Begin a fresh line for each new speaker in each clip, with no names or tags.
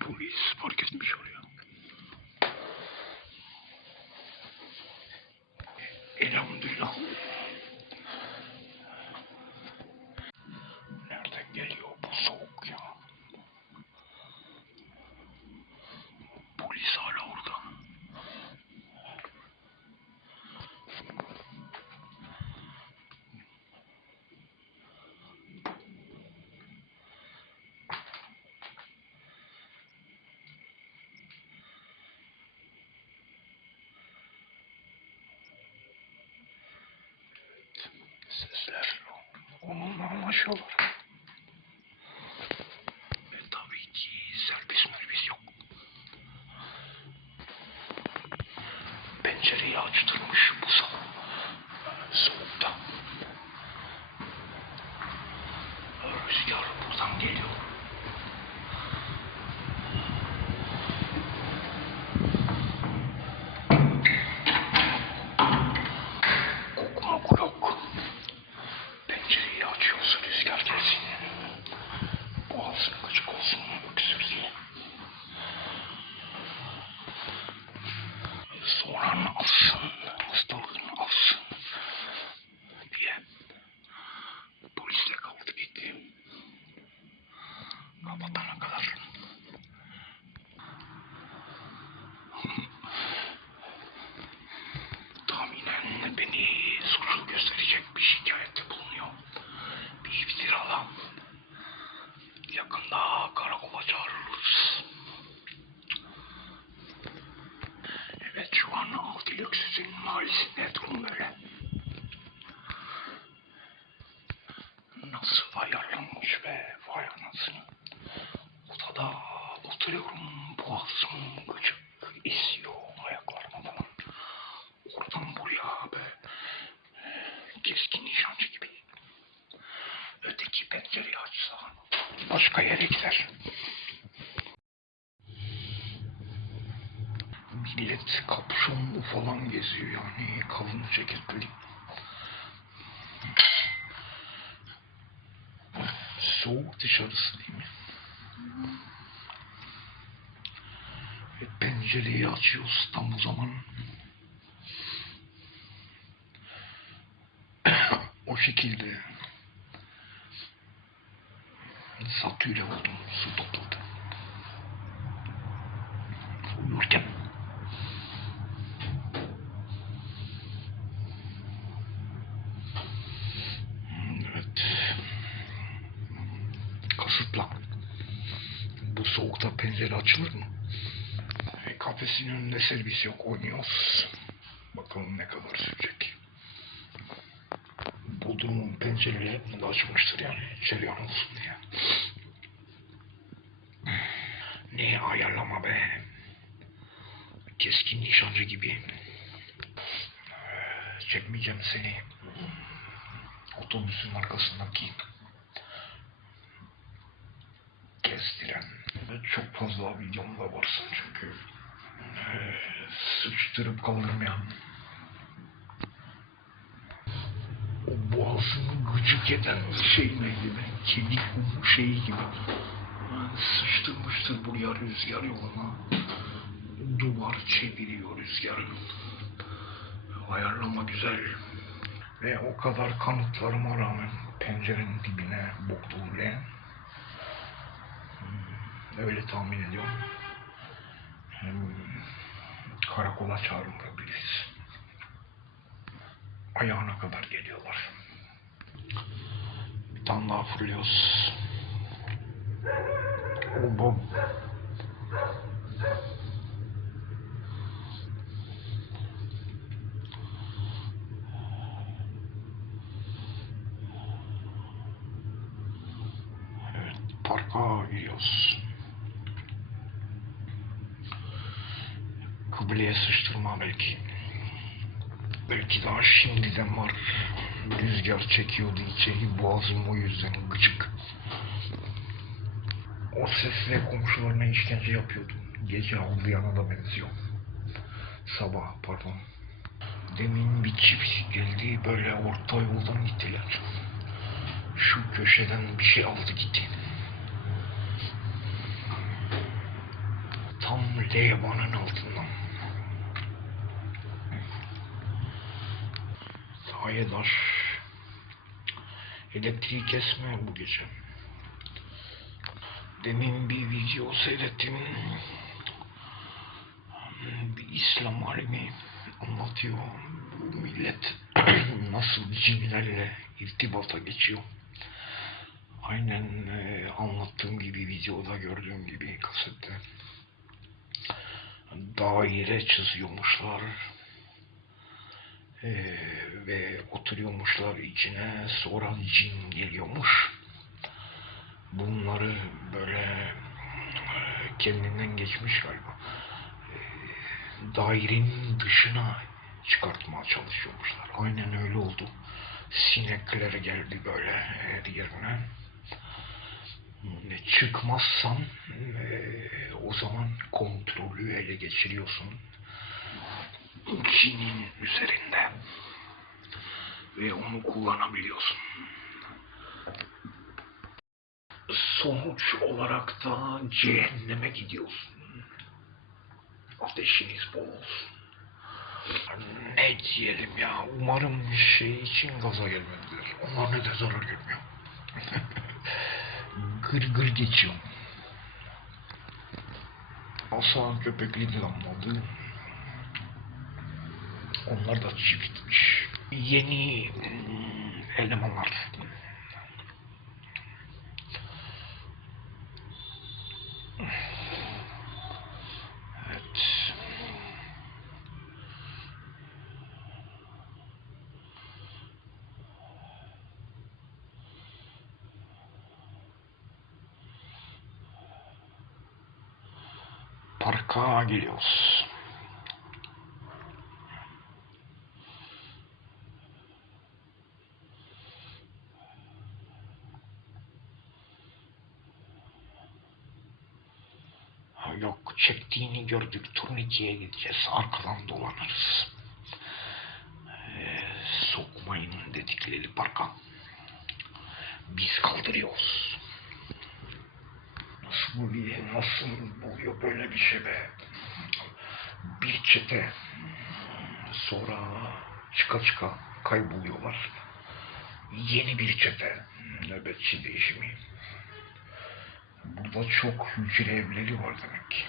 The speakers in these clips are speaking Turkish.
Polis fark etmiş oraya. Elhamdülillah. Sesler onunla anlaşıyorlar. Ve tabii ki servis mervis yok. Pencereyi açtırmış bu sabah. Soğukta. Rüzgar buradan geliyor. Koku moku yok. Pencereyi açıyorsa rüzgar gelsin. Boğazın gıcık olsun öksür diye. Sonra ne alsın, hastalığını alsın diye. Polisle kaldı gitti. Kapatana kadar. Tahminen beni suçlu gösterecek bir şikayette bulunuyor. Bir iftirala. Yakında karakola çağırırız. Evet şu an altı öksüzün mahallesinde durum böyle. Nasıl ayarlanmış be vay anasını. Odada oturuyorum boğazım gıcık esiyor ayaklarıma falan. Oradan buraya be. Keskin nişancı gibi. Öteki pencereyi açsa başka yere gider. Millet kapşonlu falan geziyor yani kalın ceketli. Soğuk dışarısı değil mi? Ve pencereyi açıyoruz tam o zaman. o şekilde satüre oldum su topladı. Uyurken Evet. Kasıtla. Bu soğukta pencere açılır mı? E, kafesin önünde servis yok oynuyoruz. Bakalım ne kadar sürecek. Bodrum'un pencereleri de açmıştır yani cereyan olsun diye. Ne ayarlama be. Keskin nişancı gibi. Çekmeyeceğim seni. Otobüsün arkasındaki kestiren. Çok fazla videomda varsın çünkü e, sıçtırıp kaldırmayan o boğazını gıcık eden şey neydi be? Kemik umu şeyi gibi. Yani sıçtırmıştır buraya rüzgar yoluna. Duvar çeviriyor rüzgarın. Ayarlama güzel. Ve o kadar kanıtlarıma rağmen pencerenin dibine boktu uğrayan. Hmm, Öyle tahmin ediyorum. Hem karakola çağrılabiliriz. Ayağına kadar geliyorlar. Bir tane daha fırlıyoruz. Bu. Evet, parka gidiyoruz. Kıbleye sıçtırma belki. Belki daha şimdiden var. Rüzgar çekiyordu içeri boğazım o yüzden gıcık. O sesle komşularına işkence yapıyordu. Gece avlayana da benziyor. Sabah pardon. Demin bir çift geldi böyle orta yoldan gittiler. Şu köşeden bir şey aldı gitti. Devanın altından. Hayırlar. Elektriği kesme bu gece. Demin bir video seyrettim. Bir İslam alimi anlatıyor. Bu millet nasıl cinlerle irtibata geçiyor. Aynen e, anlattığım gibi videoda gördüğüm gibi kasette. Daire çiziyormuşlar. E, ve oturuyormuşlar içine sonra cin geliyormuş. Bunları böyle e, kendinden geçmiş galiba. E, dairenin dışına çıkartmaya çalışıyormuşlar. Aynen öyle oldu. Sinekler geldi böyle her yerine. Ne çıkmazsan eee, o zaman kontrolü ele geçiriyorsun. Cinin üzerinde. Ve onu kullanabiliyorsun. Sonuç olarak da cehenneme gidiyorsun. Ateşiniz bol olsun. Ne diyelim ya. Umarım şey için gaza gelmediler. Onlar ne de zarar görmüyor. gır gır geçiyor. Asa köpekli damladı. Onlar da çiftmiş. Yeni mm, elemanlar. Evet. Parka geliyoruz. Yok çektiğini gördük turnikeye gideceğiz arkadan dolanırız. Ee, sokmayın dedikleri parka. Biz kaldırıyoruz. Nasıl buluyor, nasıl buluyor böyle bir şey be? Bir çete sonra çıka çıka kayboluyorlar. Yeni bir çete nöbetçi değişimi. Burada çok hücre evleri var demek ki.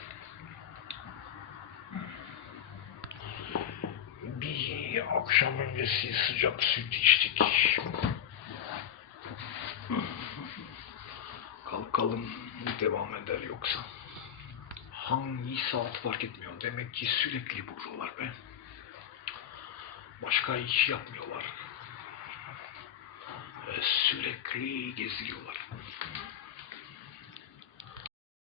Bir akşam öncesi sıcak süt içtik. Kalkalım devam eder yoksa. Hangi saat fark etmiyor. Demek ki sürekli buradalar be. Başka iş yapmıyorlar. Sürekli geziyorlar.